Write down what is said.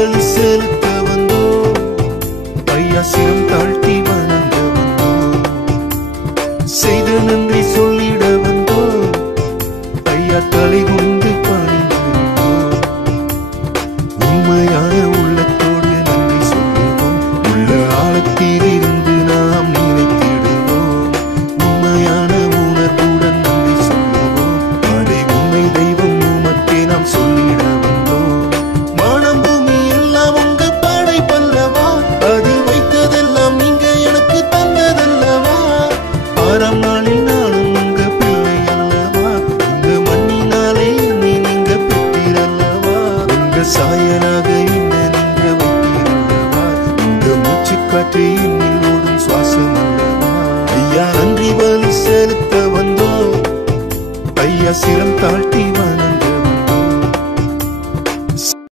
பலி செலுத்த வந்தோம் ஐயா சிரம் தாழ்த்தி வணங்க வந்தோம் செய்த நன்றி சொல்லிட வந்தோம் ஐயா தலை கொண்டு பணிந்தோம் உண்மையான உள்ளத்தோடு நன்றி சொல்லுவோம் உள்ள ஆழத்தில் இருந்து நாம் நினைத்திடுவோம் உண்மையான உணர்வுடன் நன்றி சொல்லுவோம் அதை உண்மை தெய்வம் உமக்கே நாம் சொல்லிட வந்தோம் வானம் பூமி எல்லாம் உங்க படைப்பல்லவா அதில் வைத்ததெல்லாம் நீங்க எனக்கு தந்ததல்லவா ஆறாம் நாளில் நானும் உங்க பிள்ளை அல்லவா இந்த மண்ணினாலே என்னை நீங்க பெற்றீரல்லவா உங்க சாயலாக என்ன நீங்க வைத்தீரல்லவா உங்க மூச்சு காற்று என்னில் ஓடும் சுவாசம் அல்லவா ஐயா நன்றி பலி செலுத்த வந்தோம் ஐயா சிரம் தாழ்த்தி